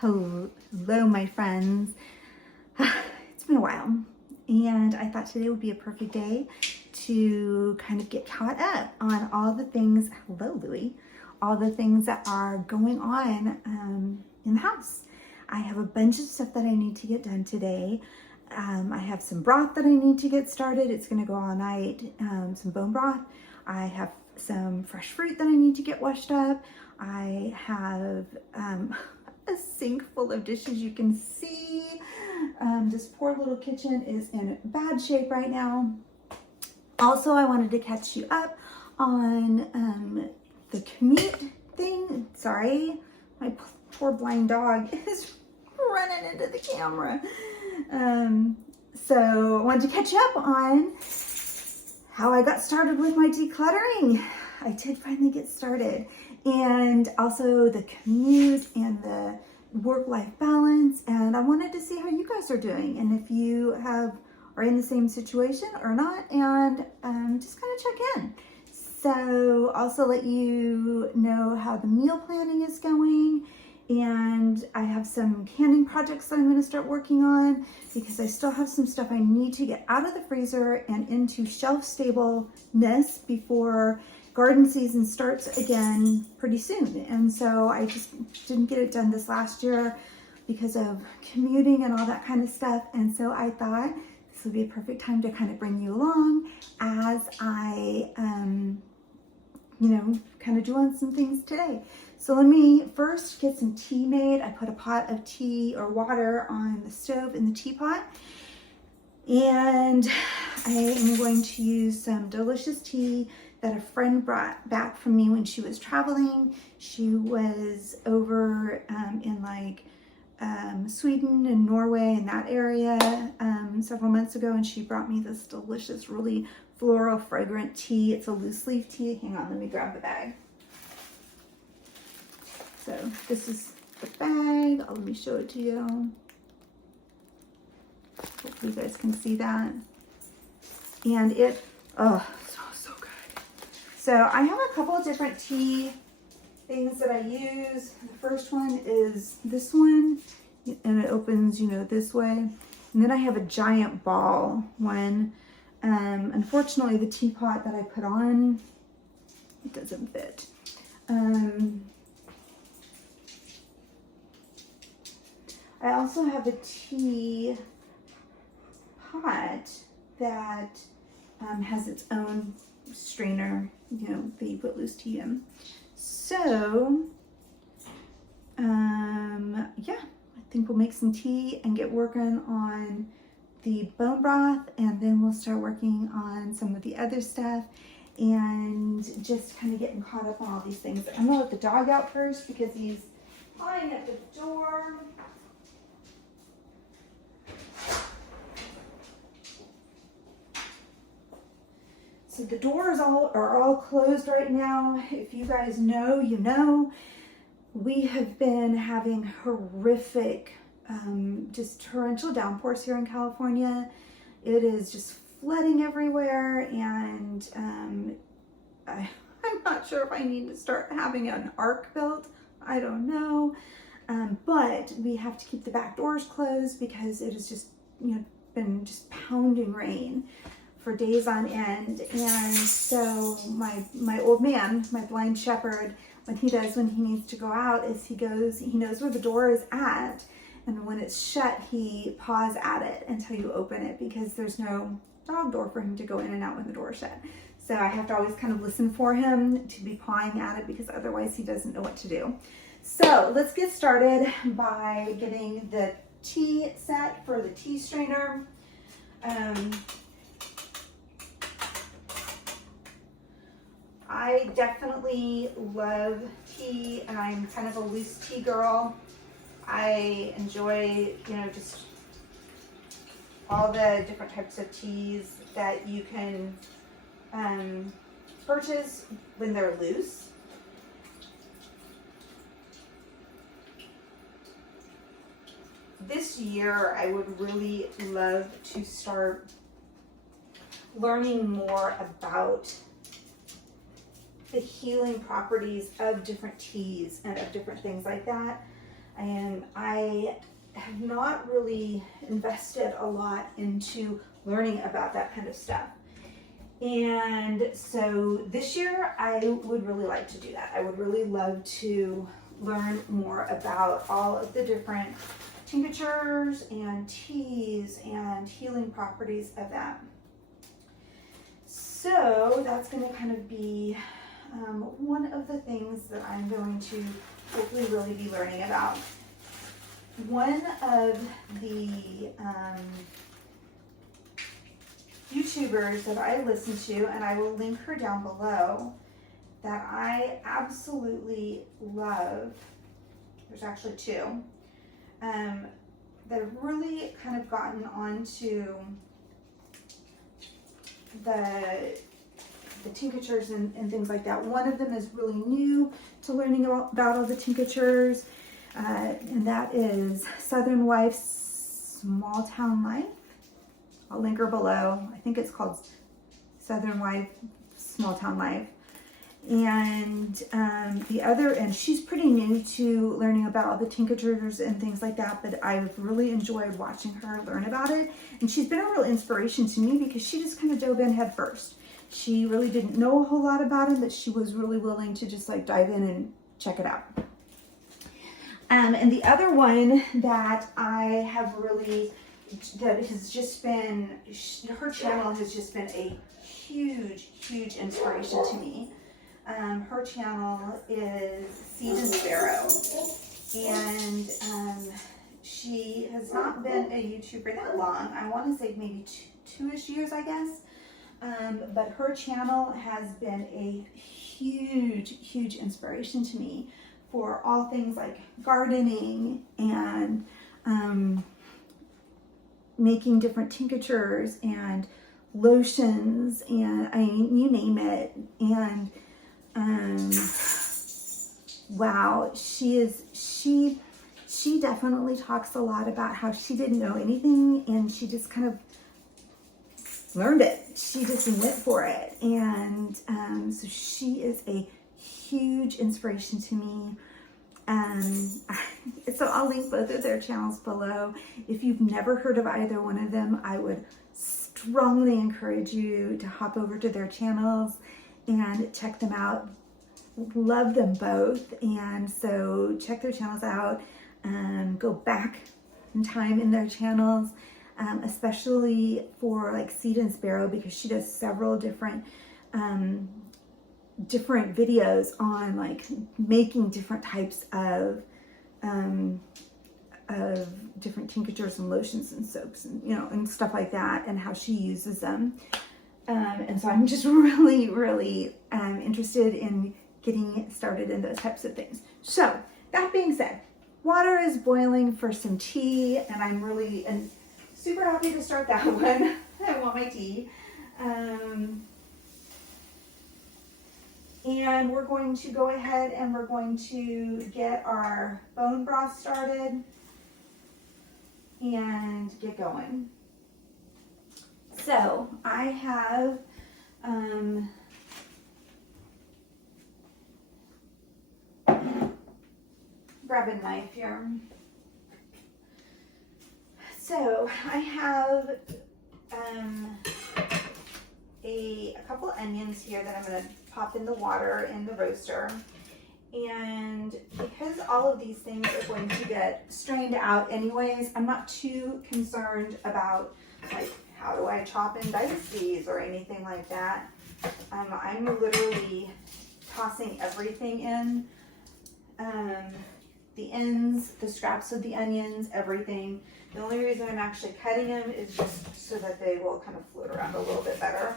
Hello, my friends. It's been a while, and I thought today would be a perfect day to kind of get caught up on all the things, hello, Louie, all the things that are going on in the house. I have a bunch of stuff that I need to get done today. I have some broth that I need to get started. It's going to go all night, some bone broth. I have some fresh fruit that I need to get washed up. I have a sink full of dishes. You can see this poor little kitchen is in bad shape right now. Also, I wanted to catch you up on the commute thing. Sorry, my poor blind dog is running into the camera. So I wanted to catch you up on how I got started with my decluttering. I did finally get started. And also the commute and the work-life balance. And I wanted to see how you guys are doing and if you are in the same situation or not, and just kind of check in. So also let you know how the meal planning is going. And I have some canning projects that I'm going to start working on because I still have some stuff I need to get out of the freezer and into shelf stableness before garden season starts again pretty soon. And so I just didn't get it done this last year because of commuting and all that kind of stuff. And so I thought this would be a perfect time to kind of bring you along as I, kind of do on some things today. So let me first get some tea made. I put a pot of tea or water on the stove in the teapot. And I am going to use some delicious tea that a friend brought back from me when she was traveling. She was over in Sweden and Norway and that area several months ago, and she brought me this delicious, really floral, fragrant tea. It's a loose leaf tea. Hang on, let me grab the bag. So this is the bag. Let me show it to you. Hopefully you guys can see that. And it, smells so good. So I have a couple of different tea things that I use. The first one is this one, and it opens, this way. And then I have a giant ball one. Unfortunately, the teapot that I put on, it doesn't fit. I also have a tea pot that has its own strainer, that you put loose tea in. So, yeah, I think we'll make some tea and get working on the bone broth, and then we'll start working on some of the other stuff and just kind of getting caught up on all these things. I'm gonna let the dog out first because he's pawing at the door. So the doors are all closed right now. If you guys know, you know. We have been having horrific, just torrential downpours here in California. It is just flooding everywhere, and I'm not sure if I need to start having an ark built. I don't know. But we have to keep the back doors closed because it has just, been just pounding rain for days on end. And so my old man, my blind shepherd, what he does when he needs to go out is he knows where the door is at, and when it's shut, he paws at it until you open it because there's no dog door for him to go in and out when the door is shut. So I have to always kind of listen for him to be pawing at it because otherwise he doesn't know what to do. So let's get started by getting the tea set for the tea strainer. I definitely love tea. I'm kind of a loose tea girl. I enjoy, just all the different types of teas that you can purchase when they're loose. This year, I would really love to start learning more about the healing properties of different teas and of different things like that. And I have not really invested a lot into learning about that kind of stuff. And so this year I would really like to do that. I would really love to learn more about all of the different tinctures and teas and healing properties of that. So that's going to kind of be one of the things that I'm going to hopefully really be learning about. One of the YouTubers that I listen to, and I will link her down below, that I absolutely love, there's actually two, that have really kind of gotten onto the tinctures and things like that. One of them is really new to learning about all the tinctures, and that is Southern Wife's Small Town Life. I'll link her below. I think it's called Southern Wife Small Town Life. And the other, and she's pretty new to learning about the tinctures and things like that, but I've really enjoyed watching her learn about it. And she's been a real inspiration to me because she just kind of dove in head first. She really didn't know a whole lot about it, but she was really willing to just like dive in and check it out. And the other one that I have really, that has just been, her channel has just been a huge inspiration to me. Her channel is Seed and Sparrow, and she has not been a YouTuber that long. I want to say maybe two-ish years, I guess. But her channel has been a huge inspiration to me for all things like gardening and making different tinctures and lotions, and I mean, you name it. And wow, she definitely talks a lot about how she didn't know anything and she just kind of learned it. She just went for it. And so she is a huge inspiration to me. So I'll link both of their channels below. If you've never heard of either one of them, I would strongly encourage you to hop over to their channels and check them out. Love them both, and so check their channels out. Go back in time in their channels, especially for like Seed and Sparrow, because she does several different videos on like making different types of different tinctures and lotions and soaps and and stuff like that, and how she uses them. And so I'm just really interested in getting started in those types of things. So that being said, water is boiling for some tea, and I'm really super happy to start that one. I want my tea. And we're going to go ahead and we're going to get our bone broth started and get going. So I have grab a knife here. So I have a couple onions here that I'm going to pop in the water in the roaster. And because all of these things are going to get strained out anyways, I'm not too concerned about like how do I chop and dice these or anything like that. I'm literally tossing everything in. The ends, the scraps of the onions, everything. The only reason I'm actually cutting them is just so that they will kind of float around a little bit better.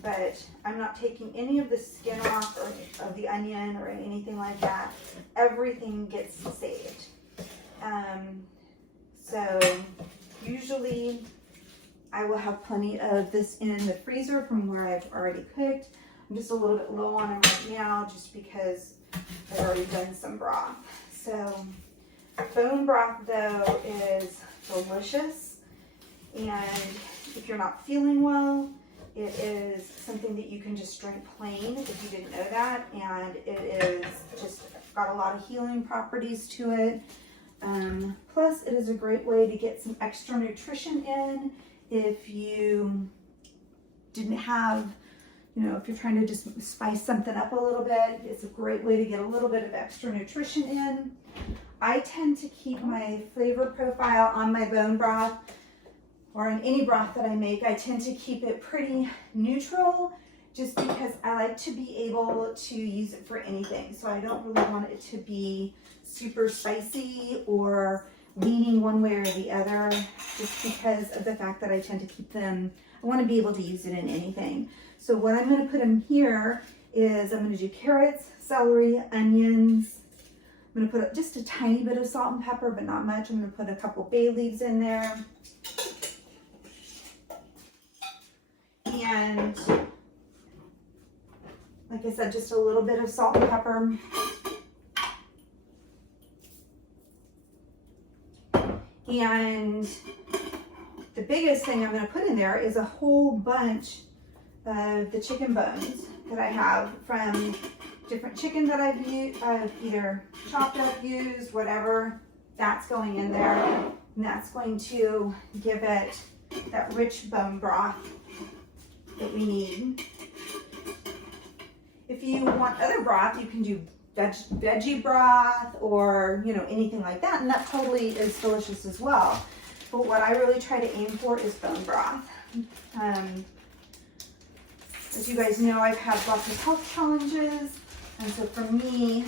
But I'm not taking any of the skin off or of the onion or anything like that. Everything gets saved. So usually I will have plenty of this in the freezer from where I've already cooked. I'm just a little bit low on them right now just because I've already done some broth. So bone broth though is delicious, and if you're not feeling well, it is something that you can just drink plain if you didn't know that, and it is just got a lot of healing properties to it. Plus, it is a great way to get some extra nutrition in if you didn't have, if you're trying to just spice something up a little bit. It's a great way to get a little bit of extra nutrition in. I tend to keep my flavor profile on my bone broth or in any broth that I make. I tend to keep it pretty neutral just because I like to be able to use it for anything. So I don't really want it to be super spicy or leaning one way or the other, just because of the fact that I tend to keep them, I want to be able to use it in anything. So what I'm going to put in here is I'm going to do carrots, celery, onions. I'm going to put just a tiny bit of salt and pepper, but not much. I'm going to put a couple bay leaves in there. And like I said, just a little bit of salt and pepper. And the biggest thing I'm going to put in there is a whole bunch of the chicken bones that I have from different chicken that I've either chopped up, used, whatever. That's going in there, and that's going to give it that rich bone broth that we need. If you want other broth, you can do veggie broth or anything like that, and that totally is delicious as well. But what I really try to aim for is bone broth. As you guys know, I've had lots of health challenges, and so for me,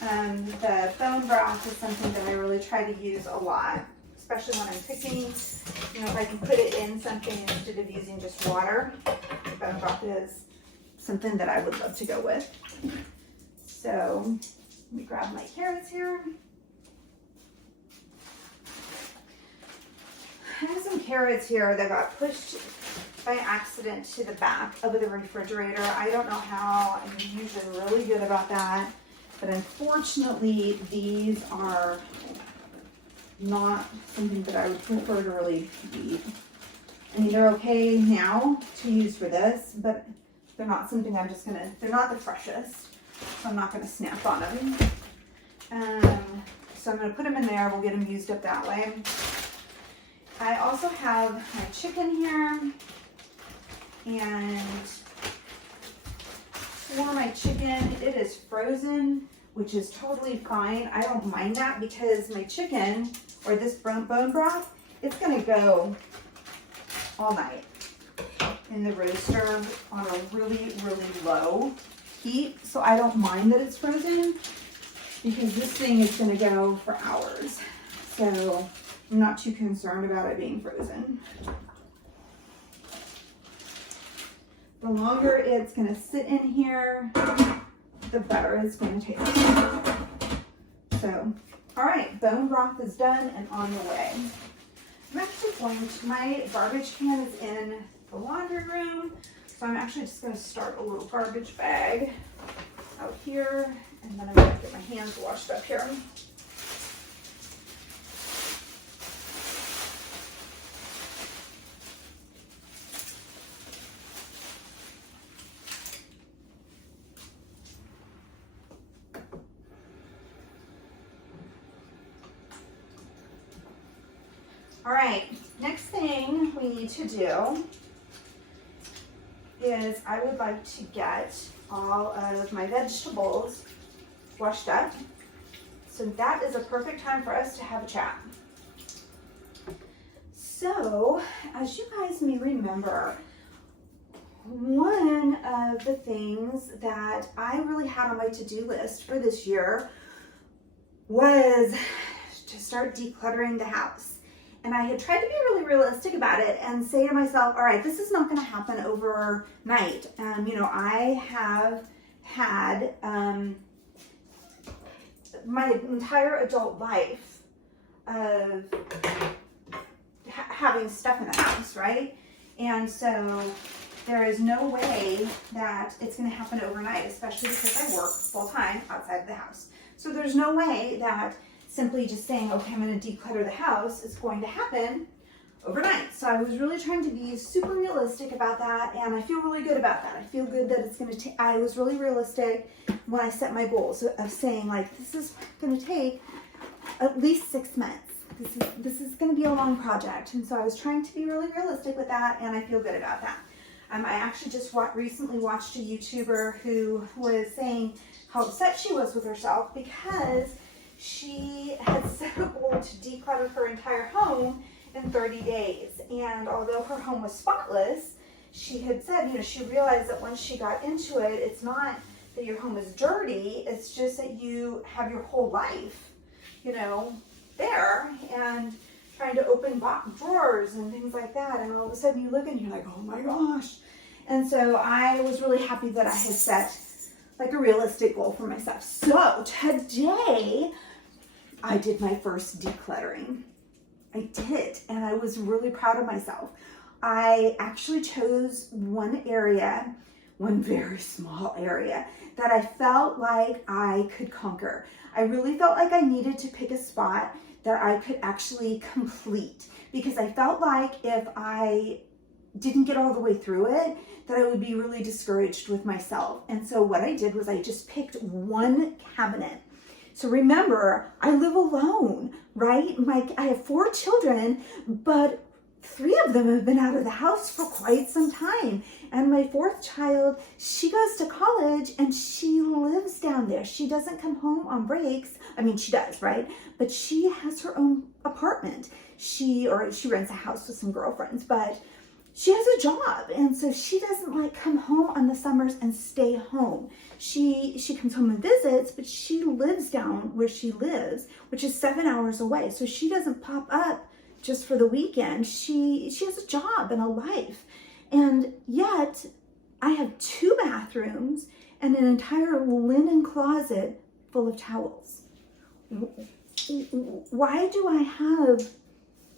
the bone broth is something that I really try to use a lot, especially when I'm cooking. If I can put it in something instead of using just water, bone broth is something that I would love to go with. So let me grab my carrots here. I have some carrots here that got pushed by accident to the back of the refrigerator. I don't know how. I'm usually really good about that, but unfortunately these are not something that I would prefer to really eat. I mean, they're okay now to use for this, but they're not something they're not the freshest, so I'm not gonna snap on them. So I'm gonna put them in there. We'll get them used up that way. I also have my chicken here, and for my chicken, it is frozen, which is totally fine. I don't mind that because my chicken, or this bone broth, it's gonna go all night in the roaster on a really, really low heat. So I don't mind that it's frozen because this thing is gonna go for hours. So I'm not too concerned about it being frozen. The longer it's gonna sit in here, the better it's gonna taste. So, all right, bone broth is done and on the way. I'm actually my garbage can is in the laundry room, so I'm actually just gonna start a little garbage bag out here, and then I'm gonna get my hands washed up here. All right, next thing we need to do is I would like to get all of my vegetables washed up. So that is a perfect time for us to have a chat. So, as you guys may remember, one of the things that I really had on my to-do list for this year was to start decluttering the house. And I had tried to be really realistic about it and say to myself, all right, this is not going to happen overnight. I have had my entire adult life of having stuff in the house, right? And so there is no way that it's going to happen overnight, especially because I work full time outside of the house. So there's no way that simply just saying, okay, I'm going to declutter the house is going to happen. overnight. So I was really trying to be super realistic about that, and I feel really good about that. I feel good that it's going to take, I was really realistic when I set my goals of saying, like, this is going to take at least 6 months. This is going to be a long project. And so I was trying to be really realistic with that, and I feel good about that. I actually just recently watched a YouTuber who was saying how upset she was with herself because she had set a goal to declutter her entire home in 30 days. And although her home was spotless, she had said, you know, she realized that once she got into it, it's not that your home is dirty, it's just that you have your whole life, you know, there, and trying to open drawers and things like that, and all of a sudden you look and you're like, oh my gosh. And so I was really happy that I had set like a realistic goal for myself. So today I did my first decluttering. I did it, and I was really proud of myself. I actually chose one area, one very small area, that I felt like I could conquer. I really felt like I needed to pick a spot that I could actually complete, because I felt like if I didn't get all the way through it, that I would be really discouraged with myself. And so what I did was I just picked one cabinet. So remember, I live alone, right? I have 4 children, but 3 of them have been out of the house for quite some time. And my 4th child, she goes to college and she lives down there. She doesn't come home on breaks. I mean, she does, right? But she has her own apartment. She rents a house with some girlfriends, but she has a job. And so she doesn't like come home on the summers and stay home. She comes home and visits, but she lives down where she lives, which is 7 hours away. So she doesn't pop up just for the weekend. She has a job and a life. And yet I have 2 bathrooms and an entire linen closet full of towels. Why do I have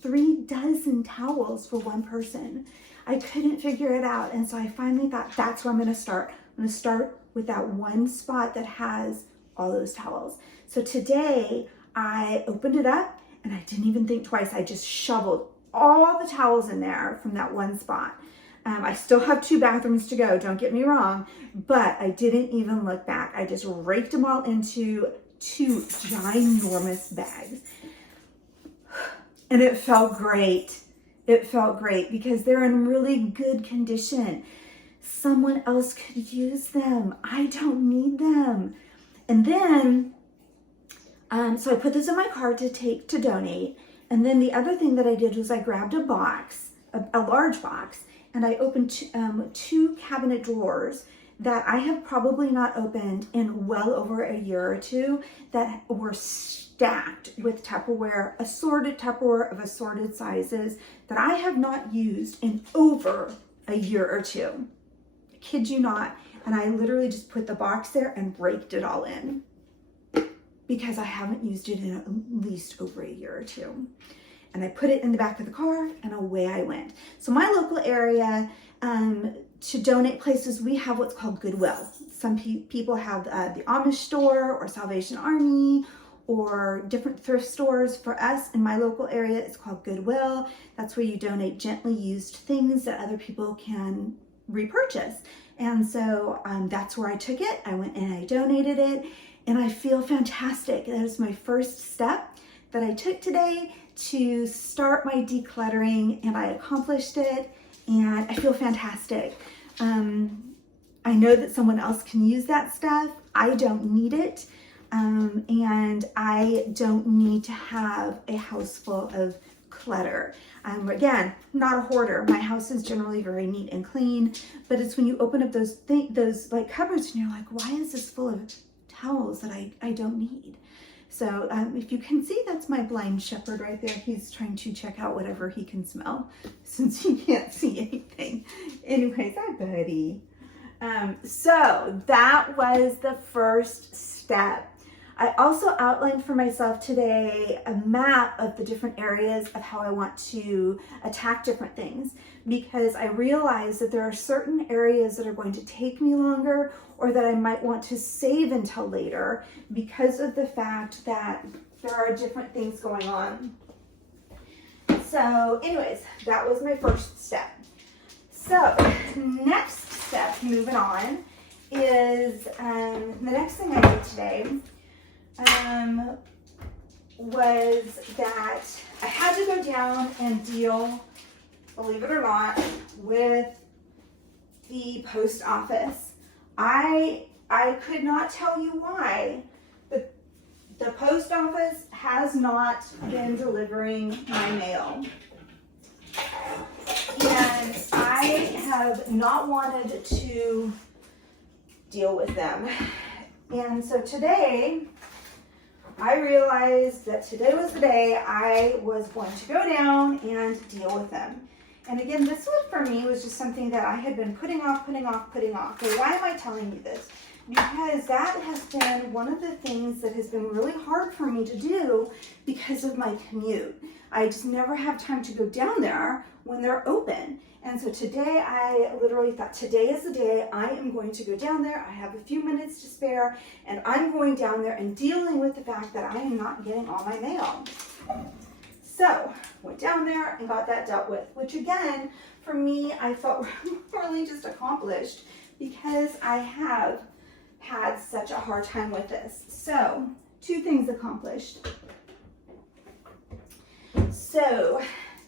3 dozen towels for one person? I couldn't figure it out. And so I finally thought, that's where I'm going to start. I'm going to start with that one spot that has all those towels. So today I opened it up and I didn't even think twice. I just shoveled all the towels in there from that one spot. I still have 2 bathrooms to go, don't get me wrong, but I didn't even look back. I just raked them all into 2 ginormous bags. And it felt great. It felt great because they're in really good condition. Someone else could use them. I don't need them. And then, so I put this in my cart to take to donate. And then the other thing that I did was I grabbed a box, a large box, and I opened 2 cabinet drawers that I have probably not opened in well over a year or 2 that were stacked with Tupperware, assorted Tupperware of assorted sizes that I have not used in over a year or 2. I kid you not. And I literally just put the box there and raked it all in because I haven't used it in at least over a year or 2. And I put it in the back of the car and away I went. So my local area, to donate places, we have what's called Goodwill. Some people have the Amish store or Salvation Army or different thrift stores. For us in my local area, it's called Goodwill. That's where you donate gently used things that other people can repurchase. And so that's where I took it. I went and I donated it, and I feel fantastic. That is my first step that I took today to start my decluttering, and I accomplished it, and I feel fantastic. I know that someone else can use that stuff. I don't need it, and I don't need to have a house full of clutter. Again, not a hoarder. My house is generally very neat and clean, but it's when you open up those like cupboards and you're like, why is this full of towels that I don't need? So if you can see, that's my blind shepherd right there. He's trying to check out whatever he can smell since he can't see anything. Anyways, hi buddy. So that was the first step. I also outlined for myself today a map of the different areas of how I want to attack different things, because I realized that there are certain areas that are going to take me longer or that I might want to save until later because of the fact that there are different things going on. So anyways, that was my first step. So next step, moving on, is the next thing I did today was that I had to go down and deal, believe it or not, with the post office. I could not tell you why, but the post office has not been delivering my mail. And I have not wanted to deal with them. And so today, I realized that today was the day I was going to go down and deal with them. And again, this one for me was just something that I had been putting off. Okay, why am I telling you this? Because that has been one of the things that has been really hard for me to do because of my commute. I just never have time to go down there when they're open. And so today I literally thought, today is the day I am going to go down there. I have a few minutes to spare and I'm going down there and dealing with the fact that I am not getting all my mail. So went down there and got that dealt with, which again, for me, I felt really just accomplished because I have had such a hard time with this. So 2 things accomplished. So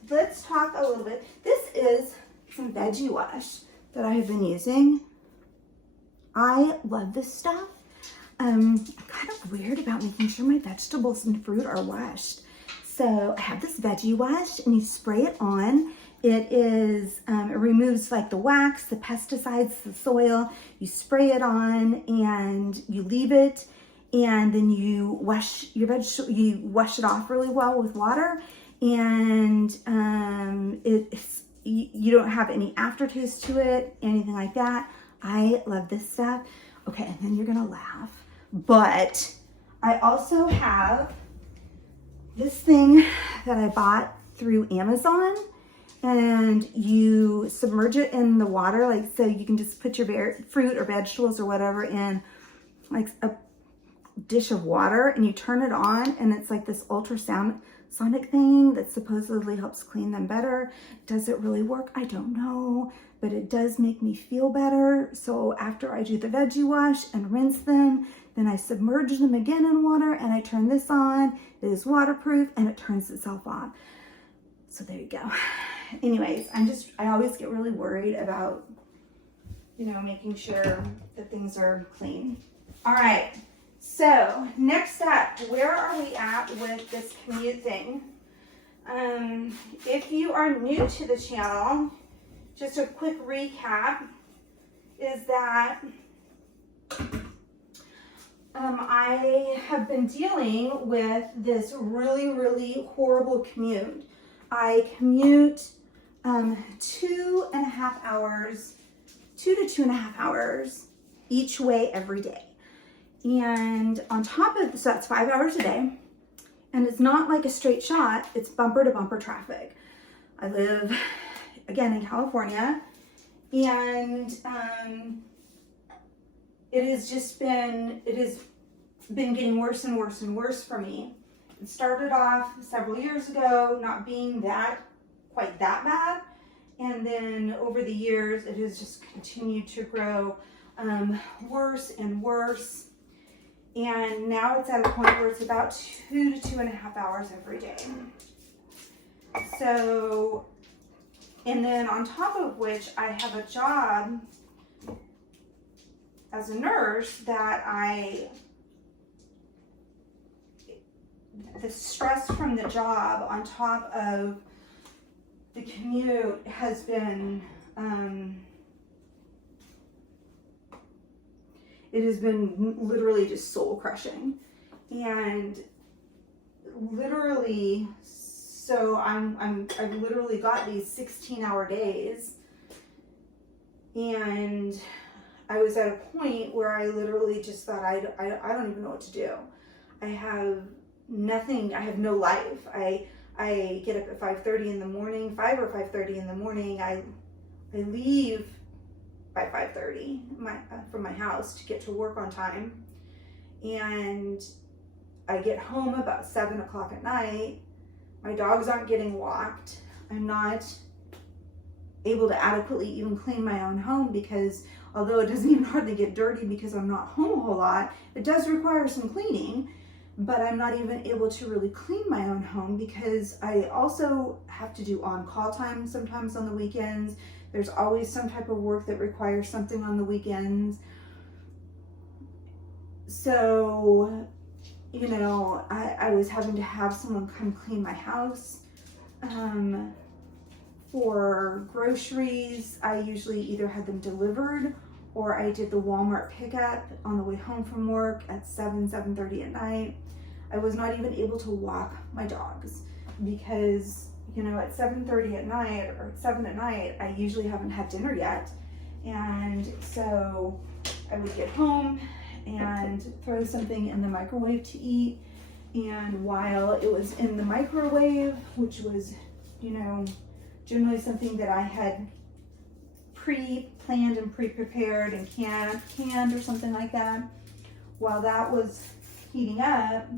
let's talk a little bit. This is some veggie wash that I have been using. I love this stuff. I'm kind of weird about making sure my vegetables and fruit are washed. So I have this veggie wash and you spray it on. It removes like the wax, the pesticides, the soil. You spray it on and you leave it, and then you wash your you wash it off really well with water, and you don't have any aftertaste to it, anything like that. I love this stuff. Okay, and then you're gonna laugh, but I also have this thing that I bought through Amazon, and you submerge it in the water, like so you can just put your fruit or vegetables or whatever in like a dish of water, and you turn it on, and it's like this ultrasonic thing that supposedly helps clean them better. Does it really work? I don't know, but it does make me feel better. So after I do the veggie wash and rinse them, then I submerge them again in water and I turn this on. It is waterproof and it turns itself off. So there you go. Anyways, I always get really worried about, making sure that things are clean. All right. So next up, where are we at with this commute thing? If you are new to the channel, just a quick recap is that I have been dealing with this really, really horrible commute. I commute 2 to 2.5 hours each way every day. And on top of this, so that's 5 hours a day. And it's not like a straight shot, it's bumper to bumper traffic. I live, again, in California, and it has been getting worse and worse and worse for me. It started off several years ago not being quite that bad, and then over the years it has just continued to grow worse and worse, and now it's at a point where it's about 2 to 2.5 hours every day. So, and then on top of which I have a job as a nurse that the stress from the job on top of the commute has been, it has been literally just soul crushing. And literally, so I've literally got these 16-hour days, and I was at a point where I literally just thought, I don't even know what to do. I have nothing, I have no life. I get up at 5:30 in the morning, 5 or 5:30 in the morning. I leave by 5:30 from my house to get to work on time, and I get home about 7 o'clock at night. My dogs aren't getting walked. I'm not able to adequately even clean my own home because although it doesn't even hardly get dirty because I'm not home a whole lot, it does require some cleaning, but I'm not even able to really clean my own home because I also have to do on-call time sometimes on the weekends. There's always some type of work that requires something on the weekends. So, you know, I was having to have someone come clean my house. For groceries, I usually either had them delivered or I did the Walmart pickup on the way home from work at 7:30 at night. I was not even able to walk my dogs because, you know, at 7:30 at night or at 7 at night, I usually haven't had dinner yet. And so I would get home and throw something in the microwave to eat. And while it was in the microwave, which was, you know, generally something that I had pre-planned and pre-prepared and canned or something like that, while that was heating up,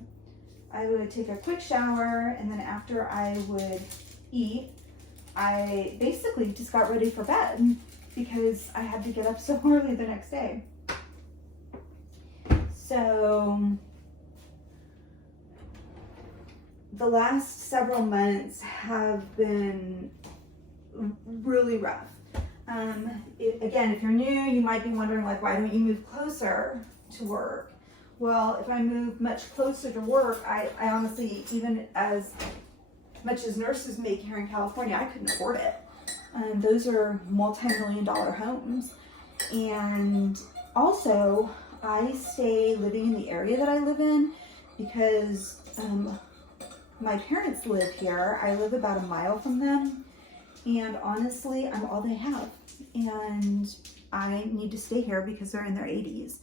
I would take a quick shower, and then after I would eat, I basically just got ready for bed because I had to get up so early the next day. So the last several months have been really rough. Again, if you're new, you might be wondering, like, why don't you move closer to work? Well, if I moved much closer to work, I honestly, even as much as nurses make here in California, I couldn't afford it. Those are multi-million-dollar homes. And also, I stay living in the area that I live in because my parents live here. I live about a mile from them. And honestly, I'm all they have. And I need to stay here because they're in their 80s.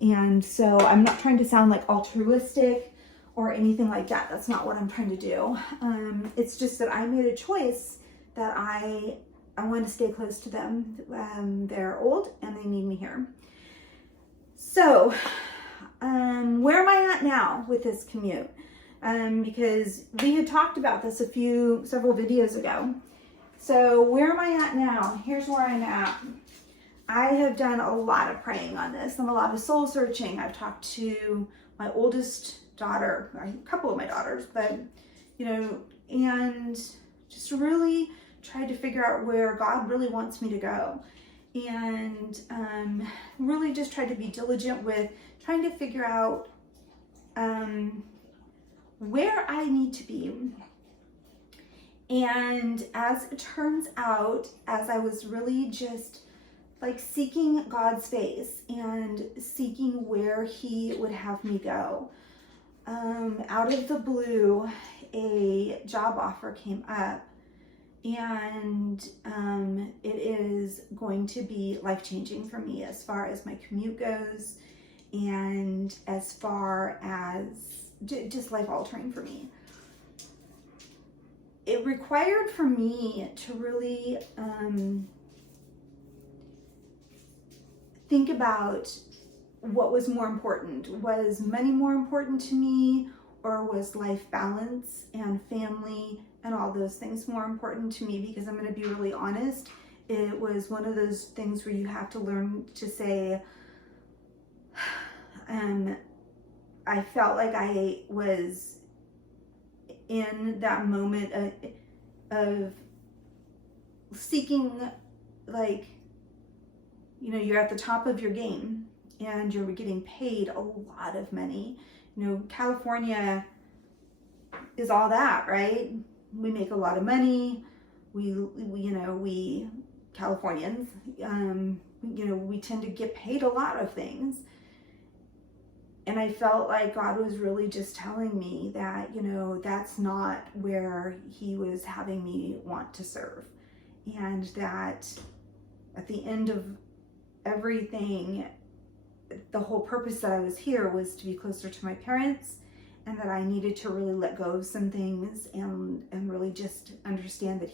And so I'm not trying to sound like altruistic or anything like that. That's not what I'm trying to do. It's just that I made a choice that I want to stay close to them. They're old and they need me here. So where am I at now with this commute? Because we had talked about this several videos ago. So where am I at now? Here's where I'm at. I have done a lot of praying on this and a lot of soul searching. I've talked to my oldest daughter, a couple of my daughters, but, you know, and just really tried to figure out where God really wants me to go. And really just tried to be diligent with trying to figure out where I need to be. And as it turns out, as I was really just like seeking God's face and seeking where He would have me go, out of the blue, a job offer came up, and it is going to be life-changing for me as far as my commute goes, and as far as just life-altering for me. It required for me to really think about what was more important. Was money more important to me, or was life balance and family and all those things more important to me? Because I'm going to be really honest, it was one of those things where you have to learn to say, I felt like I was in that moment of seeking, like, you know, you're at the top of your game and you're getting paid a lot of money. You know, California is all that, right? We make a lot of money. We Californians, we tend to get paid a lot of things. And I felt like God was really just telling me that, you know, that's not where He was having me want to serve. And that at the end of everything, the whole purpose that I was here was to be closer to my parents, and that I needed to really let go of some things and really just understand that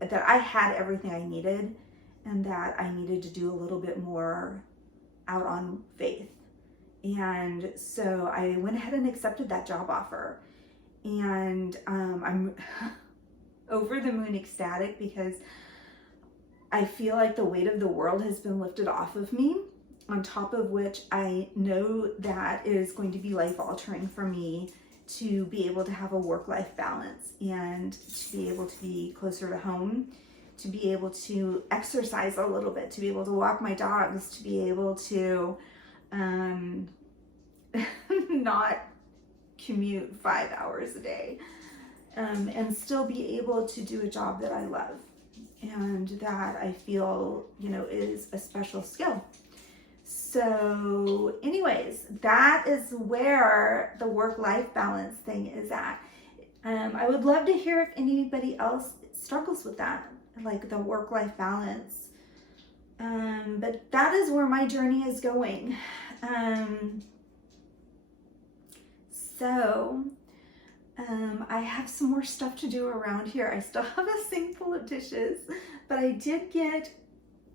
that I had everything I needed, and that I needed to do a little bit more out on faith. And so I went ahead and accepted that job offer. And I'm over the moon ecstatic because I feel like the weight of the world has been lifted off of me, on top of which I know that it is going to be life altering for me to be able to have a work-life balance and to be able to be closer to home, to be able to exercise a little bit, to be able to walk my dogs, to be able to not commute 5 hours a day, and still be able to do a job that I love and that I feel, is a special skill. So anyways, that is where the work-life balance thing is at. I would love to hear if anybody else struggles with that, like the work-life balance. But that is where my journey is going. I have some more stuff to do around here. I still have a sink full of dishes, but I did get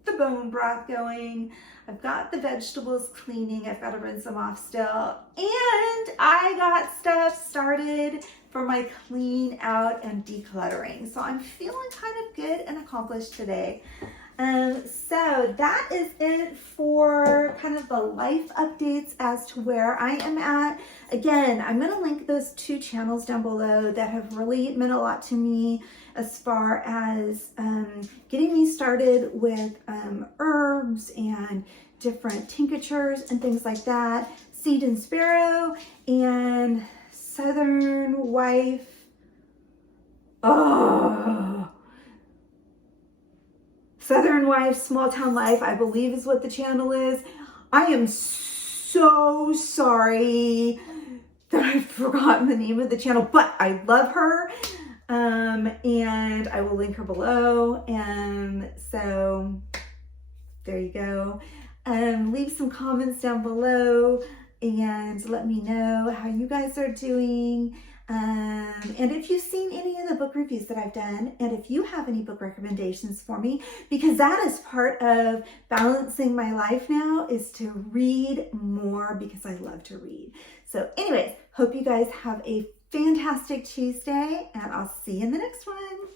the bone broth going. I've got the vegetables cleaning. I've got to rinse them off still. And I got stuff started for my clean out and decluttering. So I'm feeling kind of good and accomplished today. So that is it for kind of the life updates as to where I am at. Again, I'm going to link those 2 channels down below that have really meant a lot to me as far as getting me started with herbs and different tinctures and things like that. Seed and Sparrow and Southern Wife. Southern Wife, Small Town Life, I believe is what the channel is. I am so sorry that I've forgotten the name of the channel, but I love her. And I will link her below. So there you go. Leave some comments down below and let me know how you guys are doing. And if you've seen any of the book reviews that I've done, and if you have any book recommendations for me, because that is part of balancing my life now, is to read more because I love to read. So anyways, hope you guys have a fantastic Tuesday, and I'll see you in the next one.